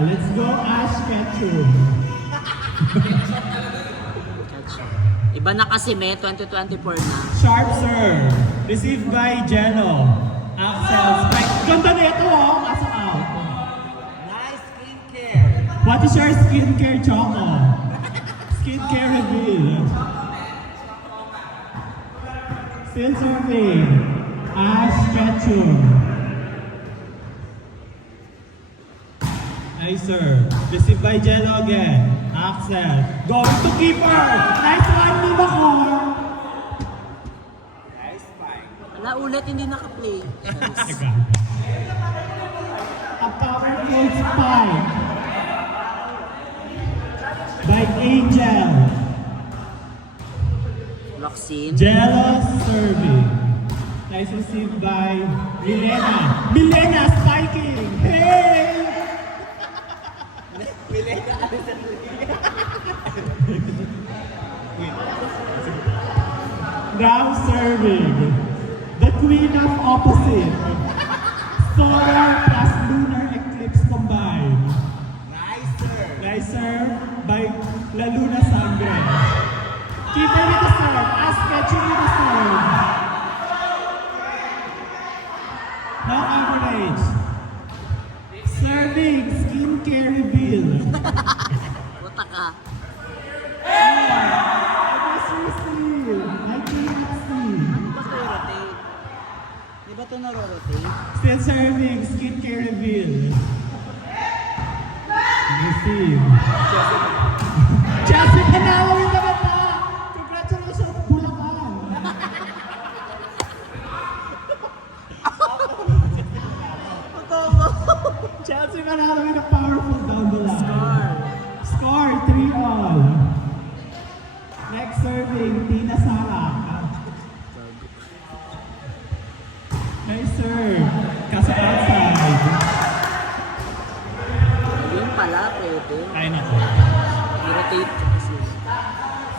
Let's go, Ash Ketchum. Iba na kasi may 2024 na. Sharp serve. Received by Jeno. Axel Spike. Ganda na ito, oh. Kaso out. Nice skincare. What is your skincare, Choco? Skincare reveal. Still serving. Ash Ketchum. Nice serve. Received by Jeno again. Axel. Going to keeper. Nice one, Mimacor. Nice spike. Wala ulit, hindi naka-play. A powerful spike by Angel. Roxine. Jealous serving. Nice received by Milena. Milena spiking. Hey! Now serving. The queen of opposite. Solar plus lunar eclipse combined. Nice serve. Nice serve by La Luna Sangre. Keeper with the serve. Ash Ketchum with the serve. Now average. Serving skincare reveal. Puta ka. I must receive. I cannot see. Di ba ito rotate? Di ba ito naro-rotate? Still serving skincare reveal. Receive. Chelsea Panalo yung nabata! Congratulations, Bulacan! Chelsea Panalo with a powerful down the line. Score 3-all. Next serving, Tina Sara. Nice serve. Kaso outside. Yun pala, pwede. Ay nako. I-rotate ko kasi.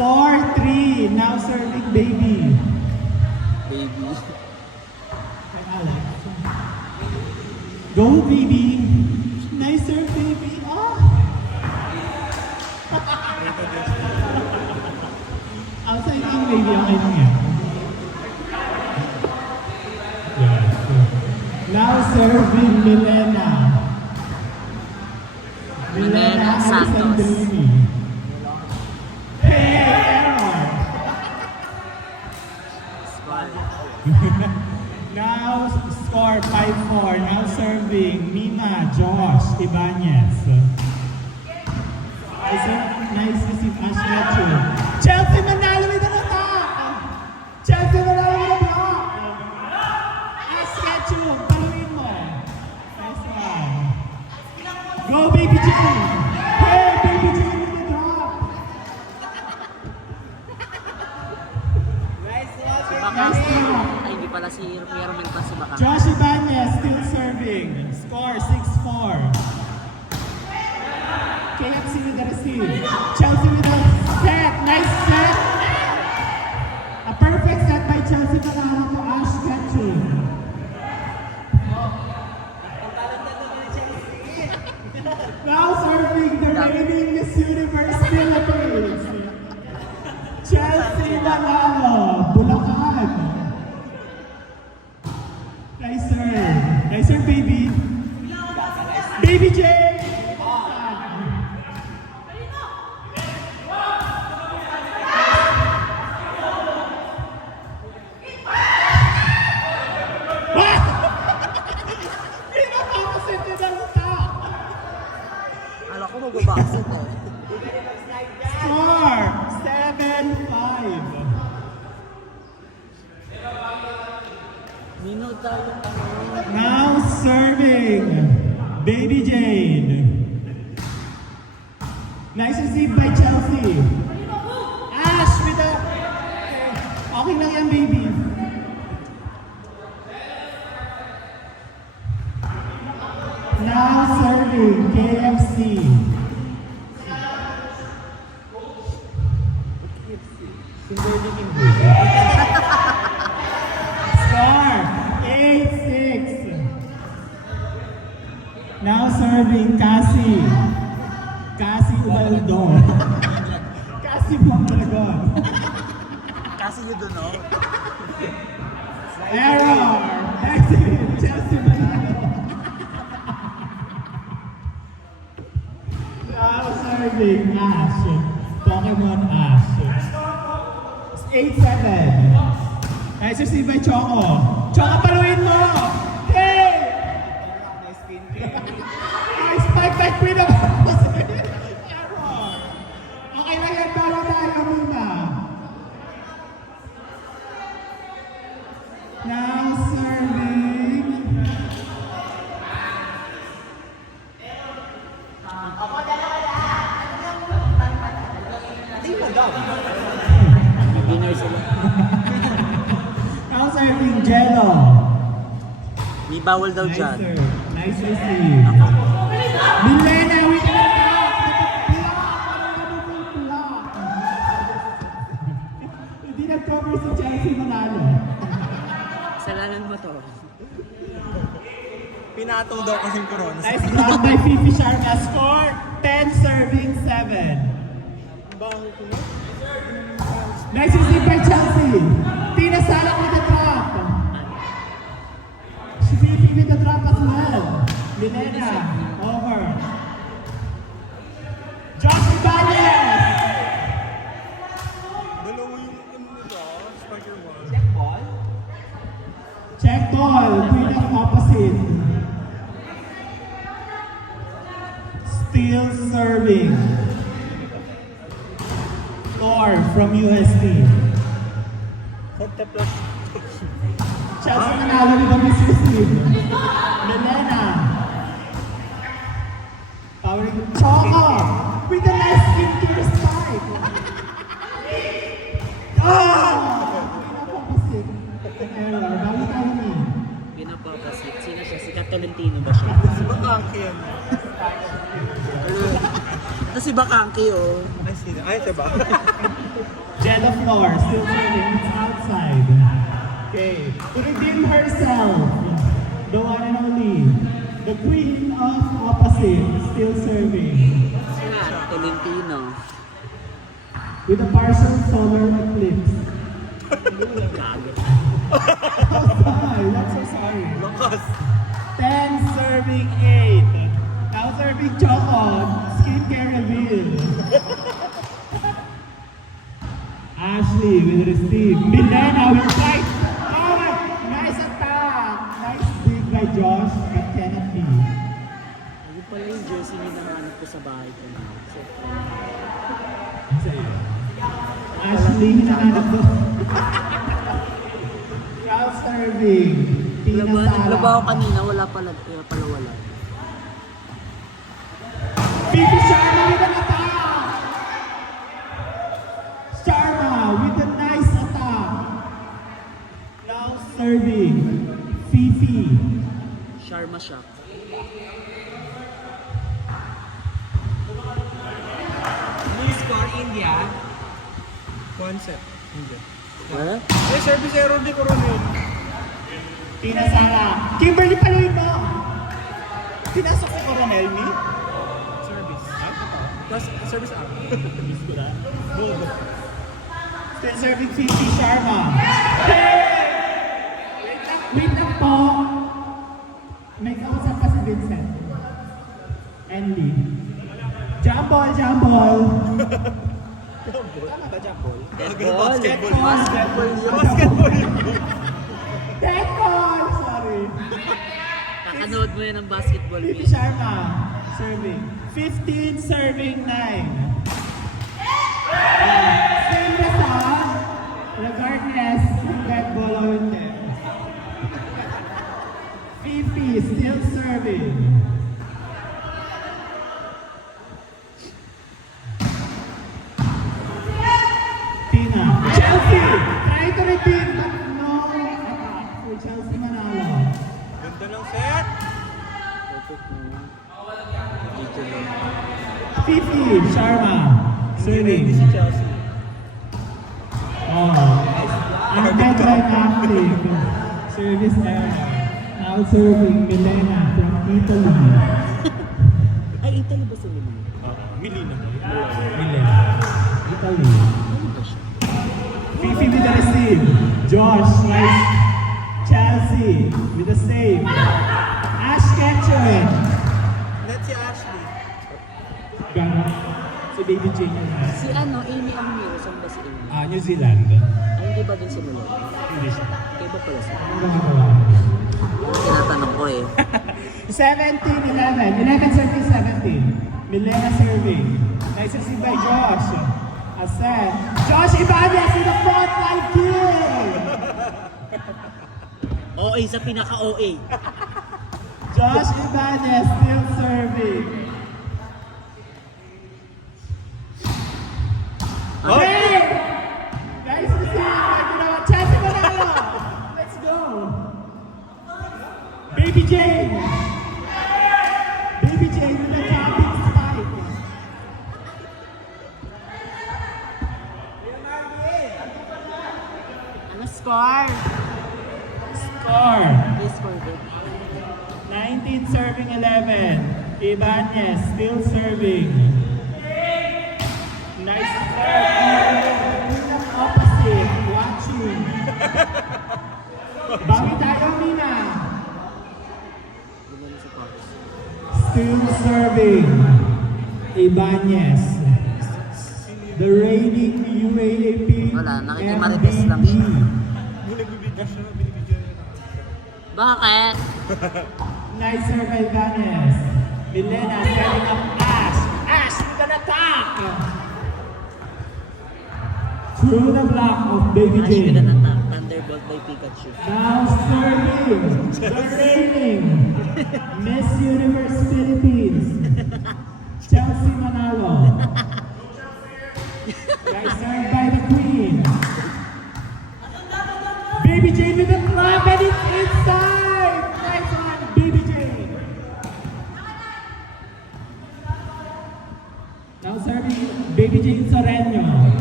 4-3. Now serving baby. Baby. Kay Alex. Go baby. Nice serve baby. Oh. Outside in baby. Okay lang yan. Yes. Now serving Milena. Milena Santos. Alessandrini. Hey, error. Now score 5-4. Now serving Mina Josh Ibanez. Nice receive Ash Ketchum. Chelsea Manalo with an attack. Chelsea Manalo with a block. Ash Ketchum, paluin mo. Nice one. Go Baby J. Hey, Baby J with the drop. Nice Si one. Bakasti. Ay, hindi pala si Romel pa si Bakasti. Josh Ibanez still serving. Score 6-4. KFC with the receive. Chelsea with the set. Nice set. A perfect set by Chelsea Panalo to Ash Ketchum. Now serving the reigning Miss Universe Philippines. Chelsea Panalo, Bulacan. Nice serve. Nice serve, baby. Baby J. Alam ko magbabasit eh. Score 7-5. Mino tayo. Now serving Baby Jane. Nice receive by Chelsea. Ash with the... Okay lang yan, baby. Now serving KFC. Score 8-6. Now serving Cassie. Ronaldo. Cassie Mondragon. Kasi yun doon, no? Error! That's it! Chelsea Manalo. Now serving Ash. Pokemon Ash. 8-7. Nice receive by Choco. Choco, paluin mo! Hey! Nice skincare. Nice spike back queen of Error! Okay lang yan, para tayo muna. Now serving. Hindi mo daw. Beginner sila. Now serving Jello. May bawal daw Nice dyan. serve. Nice receive. Milena with the block. Hindi nag-cover si Chelsea Manalo. Kasalanan mo to. Pinataw daw kasing corona. Nice block by Fifi Sharma. Score 10 serving 7. Nice receive by Chelsea. Tina Salak with the drop. Fifi with the drop as well. Milena over. Josh Ibanez. Dalawa yung nila, spider one. Check ball. Queen of opposite. Still serving. Thor from UST. Chelsea Manalo with the miss receive. Milena. Powering Choco with the nice skincare spike. Queen of opposite. Error. Bawi tayo ni. Pinapapasit. Sino siya? Si Tolentino ba siya? Si Bakangki yan. Ito si Bakangki, oh. Ay, sino? Ay, ito ba? Jenna Floor, still serving, it's outside. Okay, to redeem herself, the one and only, the queen of opposite, still serving. Sino? Tolentino. With a partial solar eclipse. Gago. Oh, sorry, that's so sorry. Lakas. 10 serving 8. Now serving Choco, skincare reveal. Ashley will receive. Milena will fight. Oh, nice attack. Nice dig by Josh, but cannot be. Ayun pala yung jersey niya naman ko sa bahay ko na. So, Ashley, hinahanap ko. Crowd serving. Tina naglaba ako Sara. kanina, wala pala, kaya pala wala. Fifi Sharma with an attack. Sharma with a nice attack. Now serving. Fifi. Sharma siya. New score India. Concept. Hindi. What? Eh, service error di Coronel. Tina Sara. Kimberly, paluin mo. Pinasok si Coronel me. Service. Tapos, service up. Still serving Fifi Sharma. Wait lang po. May kausap pa si Vincent. And Lee. Jambol, jambol. Tama ba dyan, Paul? Basketball. Basketball. Basketball yun. Basketball yun. Dead ball! Sorry. Kakanood mo yan ng basketball. Fifi Pete. Sharma. Serving. 15 serving 9. Same result. Regardless kung dead ball o hindi. Fifi still serving. Tina. Chelsea! Try to redeem. No attack for Chelsea Manalo. Ganda ng set. Tutok mo. Dito lang. Fifi Sharma. Ready Serving. si Chelsea. Oh. Ang deadline active. Service error. Now serving Milena from Italy. Ay, Italy ba sila mo? Milina. Milen. Italy. Ano ba siya? Fifi with the receive. Josh, nice. Chelsea with the save. Ash Ketchum. Net si Ashley. Gano'n. Si Baby Jane yun. Si ano, Amy Amiro, saan ba si Amy? New Zealand. Ay, hindi ba din simula? Hindi siya. Kaya ba pala siya? Ang gagawa. Yung tinatanong ko eh. 17-11. 11 serving 17. Milena serving. Nice receive by Josh. Asen. Josh Ibanez with the front line kill. OA sa pinaka-OA. Josh Ibanez still serving. Okay! Nice receive. Chelsea Manalo. Let's go. Baby Jane. Baby Jane with the jumping spike. Ano score? Score. Please score it. 19 serving 11. Ibanez still serving. Nice serve. Opposite. Watching. Bawi tayo, Mina. Gumano sa Paris. Still serving. Ibanez. The reigning UAAP. Wala, nakikimarites lang eh. Yung nagbibigyan siya, binibigyan niya. Bakit? Nice serve by Ibanez. Milena setting up Ash. Ash with an attack. Through the block of Baby Ash with an Jane. attack. Thunderbolt by Pikachu. Now serving. The reigning Miss Universe Philippines. Chelsea Manalo. Nice serve by the Queen. Baby Jane with the club and it's inside. Nice one, Baby Jane. Now serving Baby Jane Soreno.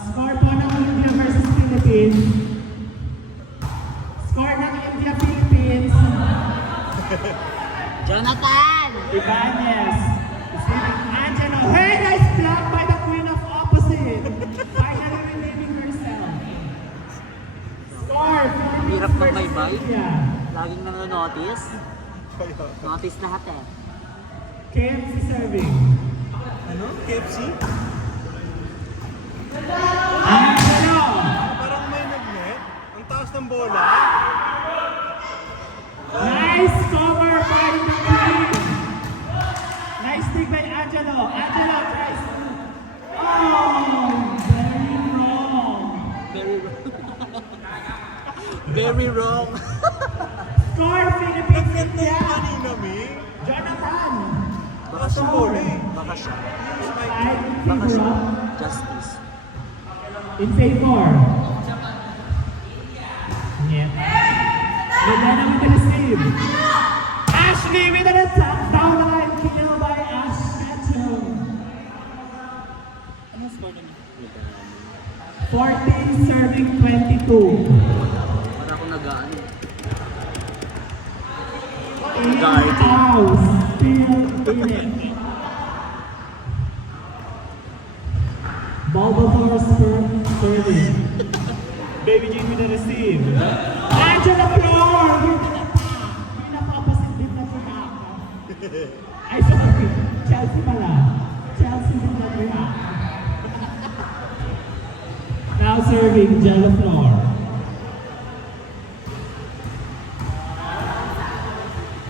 Score po ng India versus Philippines. Score ng India Philippines. Jonathan! Ibanez. Receiving Angelo. Hey, nice block by the Queen of Opposite. Finally relieving herself. Score. Philippines Hirap ng versus bye-bye. India. Laging nanonotice. Notice lahat eh. KFC serving. Ano? KFC? Angelo. Parang may nag-net. Ang taas ng bola. Nice cover by the Queen. Nice dig by Angelo. Angelo tries to... Oh, very wrong. Very wrong. Very wrong. Score Philippines Nag-net na India. yung kanina, May. Jonathan. Taas ng bola eh. Baka siya. Ay, Baka siya. favor. Justice. In favor. Yeah. Milena with the receive. Ashley with an attack. Down line kill by Ash Ketchum. Ano score niya? 14 serving 22. Para ako nag-ano. In-house. Still in it. Bulbasaur serving. Baby Jane with the receive. Angela Flor with an attack. Pinaka-opposite din na attack. Ay, sorry. Chelsea pala. Chelsea with the attack. Now serving Angela Flor.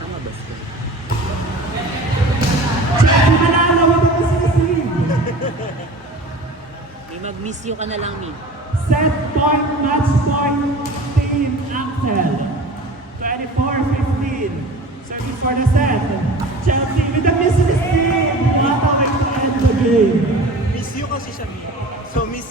Tama ba score? Chelsea Manalo with the receive. May mag-miss you ka na lang, Mi. Set point, match point, team Axel. 24-15. Serving for the set. Chelsea with the miss receive. Not away to end the game. Miss you kasi siya, May. So, miss